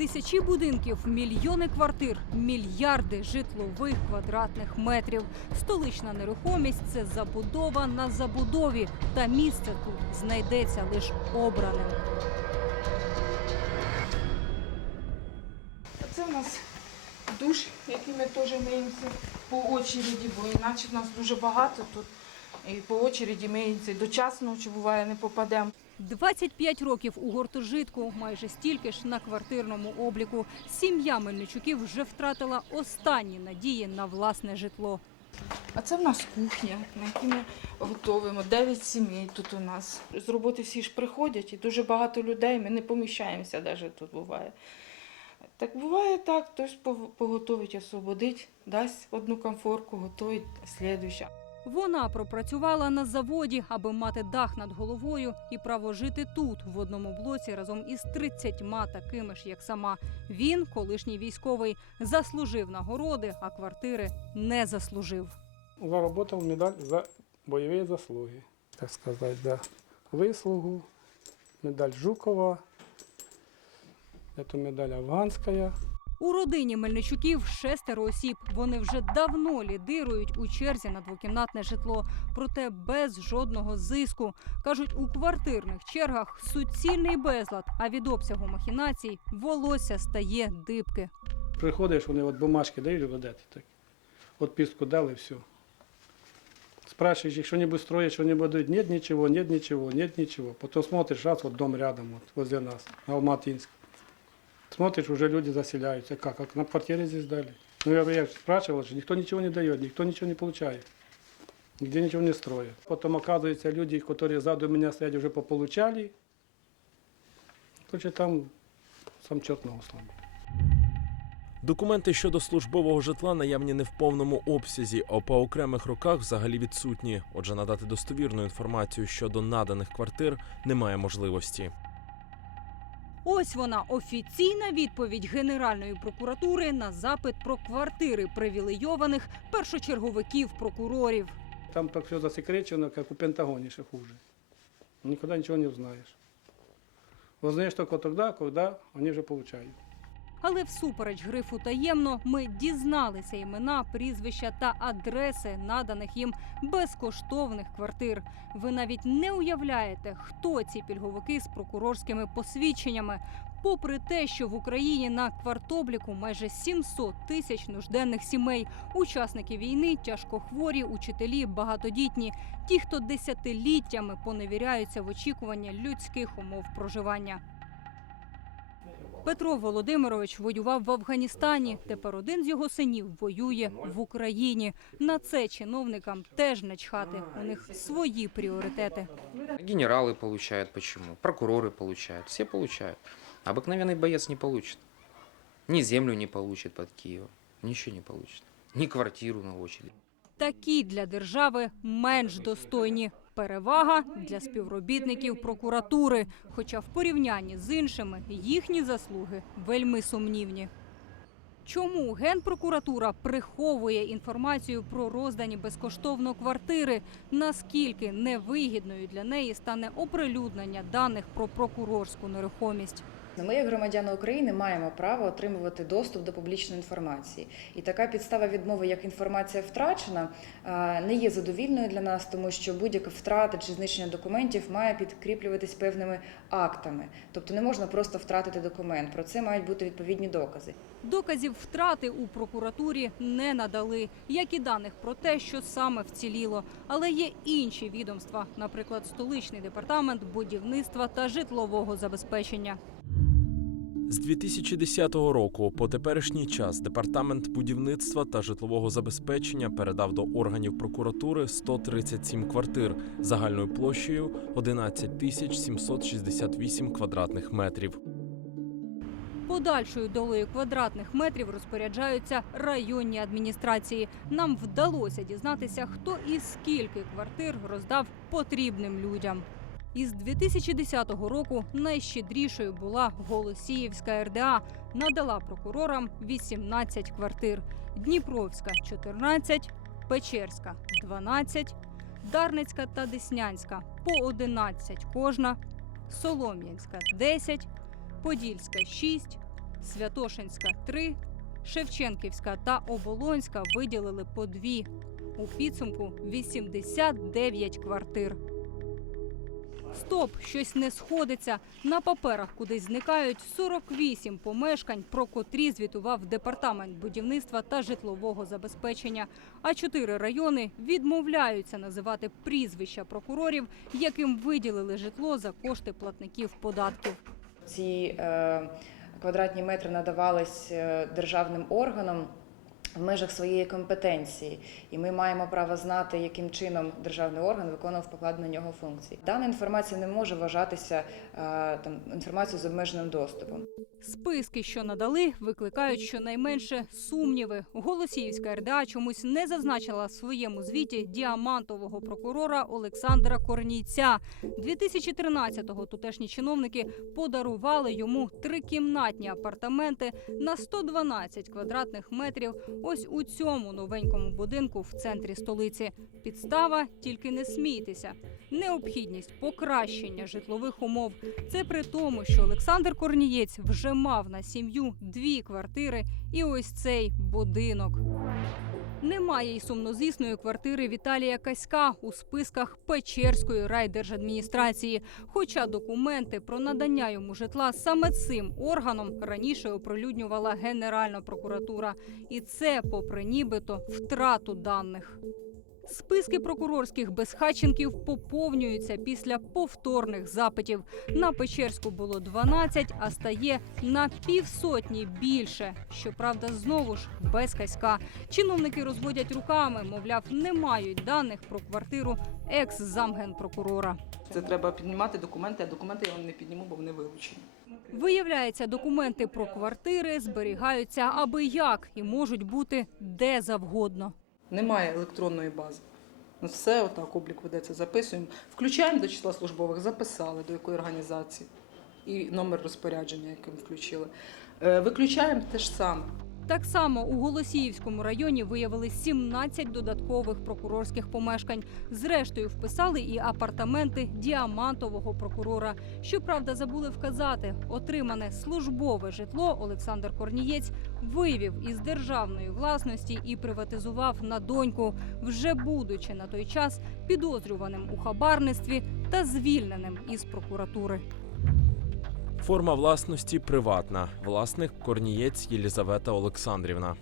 Тисячі будинків, мільйони квартир, мільярди житлових квадратних метрів. Столична нерухомість це забудова на забудові. Та місце тут знайдеться лише обраним. Це у нас душ, який ми теж миємося по очереді, бо іначе в нас дуже багато тут. І по очереді миємося. До часу буває не попадемо. 25 років у гуртожитку, майже стільки ж на квартирному обліку. Сім'я Мельничуків вже втратила останні надії на власне житло. А це в нас кухня, на якій ми готуємо. Дев'ять сімей тут у нас. З роботи всі ж приходять, і дуже багато людей. Ми не поміщаємося навіть тут буває. Так буває так, хтось поготовить, освободить, дасть одну комфорку, готують слідуюча. Вона пропрацювала на заводі, аби мати дах над головою і право жити тут, в одному блоці, разом із 30 такими ж, як сама. Він, колишній військовий, заслужив нагороди, а квартири не заслужив. заработал медаль за боевые заслуги, так сказать, за выслугу, медаль Жукова, эту медаль афганская. У родині Мельничуків шестеро осіб. Вони вже давно лідирують у черзі на двокімнатне житло, проте без жодного зиску. кажуть, у квартирних чергах суцільний безлад, а від обсягу махінацій волосся стає дибки. Приходиш, вони от бумажки дають, вот так. От писку дали, все. Спрашиваешь их, что-нибудь строить, что-нибудь дают? Нет ничего, нет ничего, нет ничего. Потом смотришь, раз, вот дом рядом, вот возле нас, Алматинск. Смотришь, уже люди заселяются. Как? Как на квартире здесь дали? Ну, я, я спрашивал, что никто ничего не дает, никто ничего не получает. Нигде ничего не строят. Потом, оказывается, люди, которые сзади меня стоят, уже пополучали. Короче, там сам черт ногу сломал. Документи щодо службового житла наявні не в повному обсязі, а по окремих роках взагалі відсутні. Отже, надати достовірну інформацію щодо наданих квартир немає можливості. Ось вона офіційна відповідь Генеральної прокуратури на запит про квартири привілейованих першочерговиків прокурорів. Там так все засекречено, як у Пентагоні ще хуже. Ніколи нічого не знаєш. Знаєш тільки тогда, коли вони вже получают. Але всупереч грифу таємно ми дізналися імена, прізвища та адреси наданих їм безкоштовних квартир. Ви навіть не уявляєте, хто ці пільговики з прокурорськими посвідченнями. Попри те, що в Україні на квартобліку майже 700 тисяч нужденних сімей, учасники війни, тяжкохворі, учителі, багатодітні, ті, хто десятиліттями поневіряються в очікування людських умов проживання. Петро Володимирович воював в Афганістані. Тепер один з його синів воює в Україні. На це чиновникам теж не чхати. У них свої пріоритети. Генералы получают почему? Прокуроры получают, все получают. Обыкновенный боец не получит. Ни землю не получит под Киевом, ничего не получит. Ни квартиру на очередь. Такі для держави менш достойні. Перевага для співробітників прокуратури. Хоча в порівнянні з іншими їхні заслуги вельми сумнівні. Чому Генпрокуратура приховує інформацію про роздані безкоштовно квартири? Наскільки невигідною для неї стане оприлюднення даних про прокурорську нерухомість? Ми, як громадяни України, маємо право отримувати доступ до публічної інформації. І така підстава відмови, як інформація втрачена, не є задовільною для нас, тому що будь-яка втрата чи знищення документів має підкріплюватись певними актами. Тобто не можна просто втратити документ. Про це мають бути відповідні докази. Доказів втрати у прокуратурі не надали, як і даних про те, що саме вціліло. Але є інші відомства, наприклад, столичний департамент будівництва та житлового забезпечення. З 2010 року по теперішній час департамент будівництва та житлового забезпечення передав до органів прокуратури 137 квартир загальною площею 11 тисяч 768 квадратних метрів. Подальшою долею квадратних метрів розпоряджаються районні адміністрації. Нам вдалося дізнатися, хто і скільки квартир роздав потрібним людям. Із 2010 року найщедрішою була Голосіївська РДА. Надала прокурорам 18 квартир. Дніпровська 14, Печерська 12, Дарницька та Деснянська по 11 кожна, Солом'янська 10, Подільська 6, Святошинська 3, Шевченківська та Оболонська виділили по дві. У підсумку 89 квартир. Стоп, щось не сходиться. На паперах кудись зникають 48 помешкань, про котрі звітував департамент будівництва та житлового забезпечення. А чотири райони відмовляються називати прізвища прокурорів, яким виділили житло за кошти платників податків. Ці е, квадратні метри надавались е, державним органам в межах своєї компетенції, і ми маємо право знати, яким чином державний орган виконував покладені на нього функції. Дана інформація не може вважатися е, там інформацією з обмеженим доступом. Списки, що надали, викликають щонайменше сумніви. Голосіївська РДА чомусь не зазначила в своєму звіті діамантового прокурора Олександра Корнійця. 2013-го тутешні чиновники подарували йому трикімнатні апартаменти на 112 квадратних метрів. Ось у цьому новенькому будинку в центрі столиці. Підстава тільки не смійтеся. Необхідність покращення житлових умов. Це при тому, що Олександр Корнієць вже мав на сім'ю дві квартири і ось цей будинок. Немає й сумнозвісної квартири Віталія Каська у списках Печерської райдержадміністрації. Хоча документи про надання йому житла саме цим органом раніше оприлюднювала Генеральна прокуратура, і це попри нібито втрату даних. Списки прокурорських безхатченків поповнюються після повторних запитів. На Печерську було 12, а стає на півсотні більше. Щоправда, знову ж без Каська. Чиновники розводять руками, мовляв, не мають даних про квартиру екс-замгенпрокурора. Це треба піднімати документи, а документи я вам не підніму, бо вони вилучені. Виявляється, документи про квартири зберігаються аби як і можуть бути де завгодно. Немає електронної бази. Все отак облік ведеться, записуємо. Включаємо до числа службових, записали до якої організації і номер розпорядження, яким включили. Е, Виключаємо те ж саме. Так само у Голосіївському районі виявили 17 додаткових прокурорських помешкань. Зрештою, вписали і апартаменти діамантового прокурора. Щоправда, забули вказати, отримане службове житло Олександр Корнієць вивів із державної власності і приватизував на доньку, вже будучи на той час підозрюваним у хабарництві та звільненим із прокуратури. Форма власності приватна. Власник Корнієць Єлізавета Олександрівна.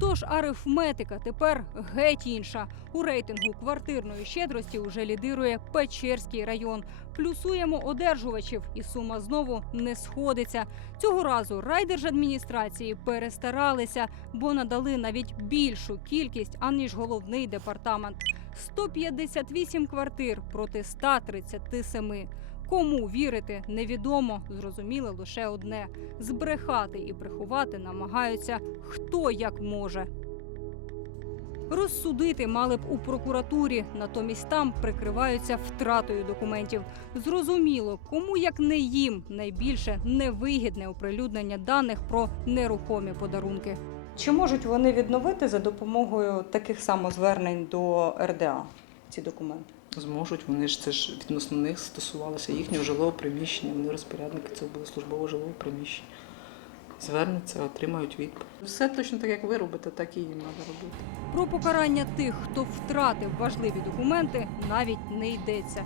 Тож арифметика тепер геть інша. У рейтингу квартирної щедрості уже лідирує Печерський район. Плюсуємо одержувачів, і сума знову не сходиться. Цього разу райдержадміністрації перестаралися, бо надали навіть більшу кількість аніж головний департамент. 158 квартир проти 137. Кому вірити, невідомо. Зрозуміло лише одне: збрехати і приховати намагаються хто як може. Розсудити мали б у прокуратурі, натомість там прикриваються втратою документів. Зрозуміло, кому як не їм найбільше невигідне оприлюднення даних про нерухомі подарунки. Чи можуть вони відновити за допомогою таких самозвернень до РДА ці документи? Зможуть, вони ж це ж відносно них стосувалося їхнього жилого приміщення, вони розпорядники цього були службово жилого приміщення. Звернуться, отримають відповідь. Все точно так, як ви робите, так і їм треба робити. Про покарання тих, хто втратив важливі документи, навіть не йдеться.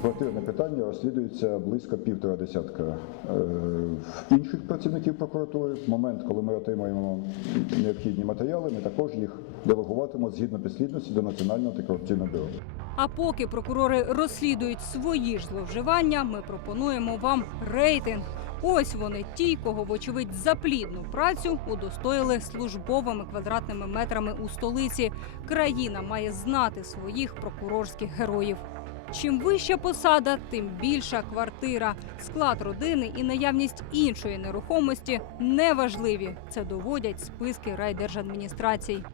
Квартирне питання розслідується близько півтора десятка е, інших працівників прокуратури. В момент, коли ми отримаємо необхідні матеріали, ми також їх делегуватимемо згідно підслідності до Національного антикорупційного бюро. А поки прокурори розслідують свої ж зловживання, ми пропонуємо вам рейтинг. Ось вони, ті, кого, вочевидь, за плідну працю удостоїли службовими квадратними метрами у столиці. Країна має знати своїх прокурорських героїв. Чим вища посада, тим більша квартира. Склад родини і наявність іншої нерухомості неважливі. Це доводять списки райдержадміністрацій.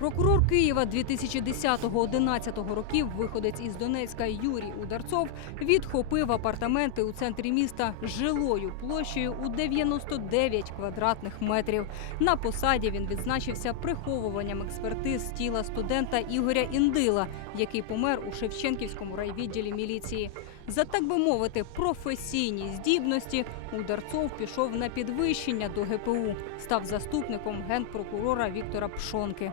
Прокурор Києва 2010-11 років, виходець із Донецька Юрій Ударцов, відхопив апартаменти у центрі міста жилою площею у 99 квадратних метрів. На посаді він відзначився приховуванням експертиз тіла студента Ігоря Індила, який помер у Шевченківському райвідділі міліції. За так би мовити, професійні здібності Ударцов пішов на підвищення до ГПУ, став заступником генпрокурора Віктора Пшонки.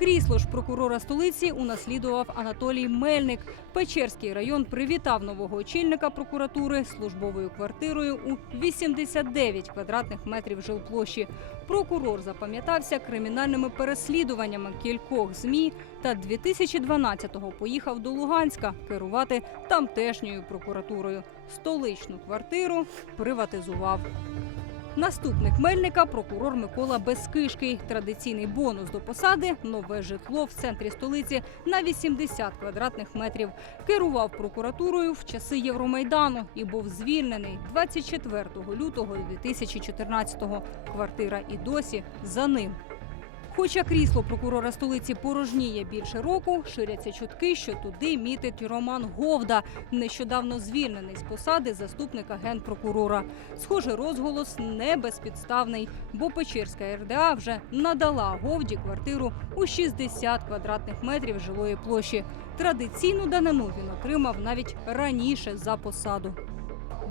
Крісло ж прокурора столиці унаслідував Анатолій Мельник. Печерський район привітав нового очільника прокуратури службовою квартирою у 89 квадратних метрів жилплощі. Прокурор запам'ятався кримінальними переслідуваннями кількох змі та 2012-го поїхав до Луганська керувати тамтешньою прокуратурою. Столичну квартиру приватизував. Наступник Мельника прокурор Микола Безкишкий. Традиційний бонус до посади нове житло в центрі столиці на 80 квадратних метрів. Керував прокуратурою в часи Євромайдану і був звільнений 24 лютого 2014-го. Квартира і досі за ним. Хоча крісло прокурора столиці порожніє більше року, ширяться чутки, що туди мітить Роман Говда, нещодавно звільнений з посади заступника генпрокурора. Схоже, розголос не безпідставний, бо Печерська РДА вже надала Говді квартиру у 60 квадратних метрів жилої площі. Традиційну данину він отримав навіть раніше за посаду.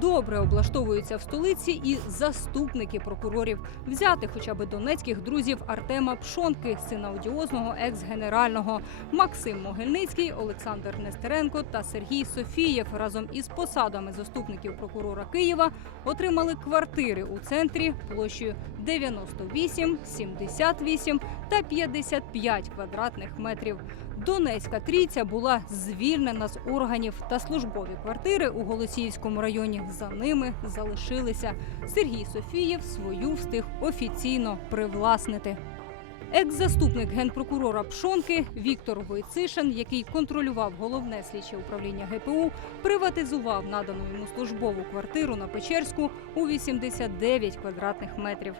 Добре облаштовуються в столиці і заступники прокурорів. Взяти хоча б донецьких друзів Артема Пшонки, сина одіозного екс-генерального, Максим Могильницький, Олександр Нестеренко та Сергій Софієв разом із посадами заступників прокурора Києва отримали квартири у центрі площею 98, 78 та 55 квадратних метрів. Донецька трійця була звільнена з органів та службові квартири у Голосіївському районі. За ними залишилися. Сергій Софієв свою встиг офіційно привласнити. Екс-заступник генпрокурора Пшонки Віктор Войцишин, який контролював головне слідче управління ГПУ, приватизував надану йому службову квартиру на Печерську у 89 квадратних метрів.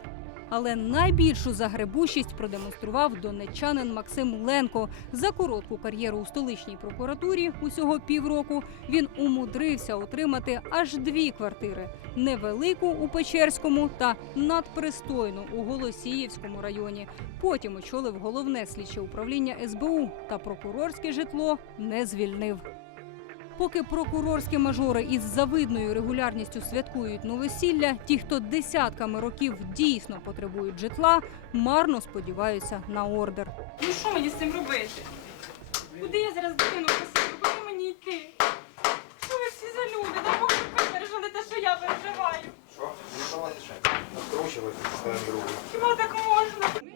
Але найбільшу загребущість продемонстрував донеччанин Максим Ленко. За коротку кар'єру у столичній прокуратурі усього півроку він умудрився отримати аж дві квартири: невелику у Печерському та надпристойну у Голосіївському районі. Потім очолив головне слідче управління СБУ та прокурорське житло не звільнив. Поки прокурорські мажори із завидною регулярністю святкують новосілля, ті, хто десятками років дійсно потребують житла, марно сподіваються на ордер. Ну що мені з цим робити? Куди я зараз дитину посилю? Куди мені йти? Що ви всі за люди? Дай Бог, пережили те, що я переживаю.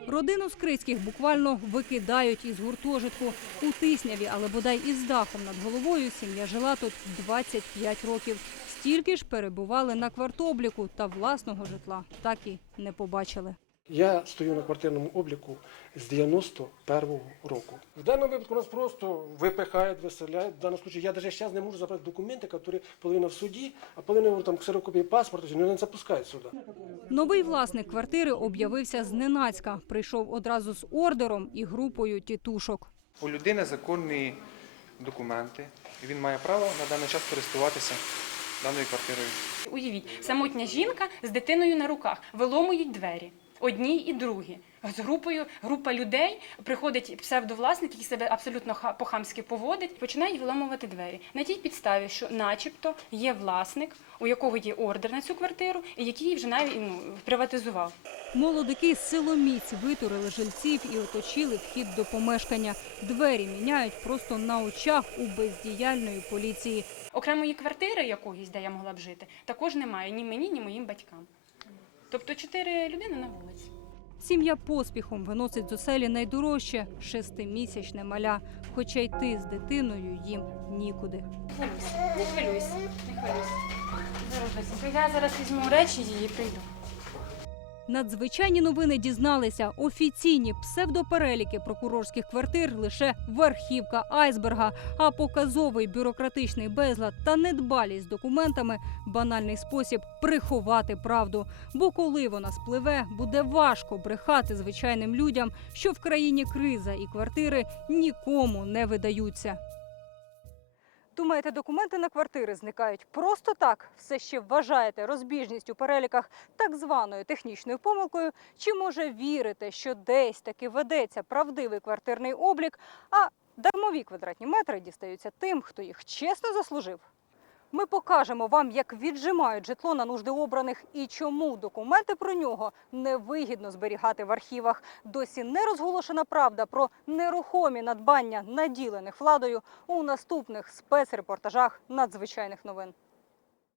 Родину Скрицьких буквально викидають із гуртожитку у тисняві, але бодай із дахом над головою сім'я жила тут 25 років. Стільки ж перебували на квартобліку та власного житла так і не побачили. Я стою на квартирному обліку з 91-го року. В даному випадку нас просто випихають, виселяють. В даному випадку я навіть зараз не можу забрати документи, які половина в суді, а половина там ксерокопії паспорту, вони не запускають сюди. Новий власник квартири об'явився зненацька. Прийшов одразу з ордером і групою тітушок. У людини законні документи, і він має право на даний час користуватися даною квартирою. Уявіть, самотня жінка з дитиною на руках виломують двері. Одні і другі. З групою група людей приходить псевдовласник, який себе абсолютно ха- по-хамськи поводить, починають виламувати двері на тій підставі, що, начебто, є власник, у якого є ордер на цю квартиру, і який вже навіть ну, приватизував. Молодики силоміць витурили жильців і оточили вхід до помешкання. Двері міняють просто на очах у бездіяльної поліції. Окремої квартири якоїсь, де я могла б жити, також немає ні мені, ні моїм батькам. Тобто чотири людини на вулиці. Сім'я поспіхом виносить з оселі найдорожче шестимісячне маля. Хоча йти з дитиною їм нікуди. Не хвилюйся, не хвилюйся. Зараз, я зараз візьму речі її і прийду. Надзвичайні новини дізналися. Офіційні псевдопереліки прокурорських квартир лише верхівка айсберга, а показовий бюрократичний безлад та недбалість з документами банальний спосіб приховати правду. Бо коли вона спливе, буде важко брехати звичайним людям, що в країні криза і квартири нікому не видаються. Думаєте, документи на квартири зникають просто так? Все ще вважаєте розбіжність у переліках так званою технічною помилкою? Чи може вірите, що десь таки ведеться правдивий квартирний облік, а дармові квадратні метри дістаються тим, хто їх чесно заслужив? Ми покажемо вам, як віджимають житло на нужди обраних і чому документи про нього невигідно зберігати в архівах. Досі не розголошена правда про нерухомі надбання наділених владою у наступних спецрепортажах надзвичайних новин.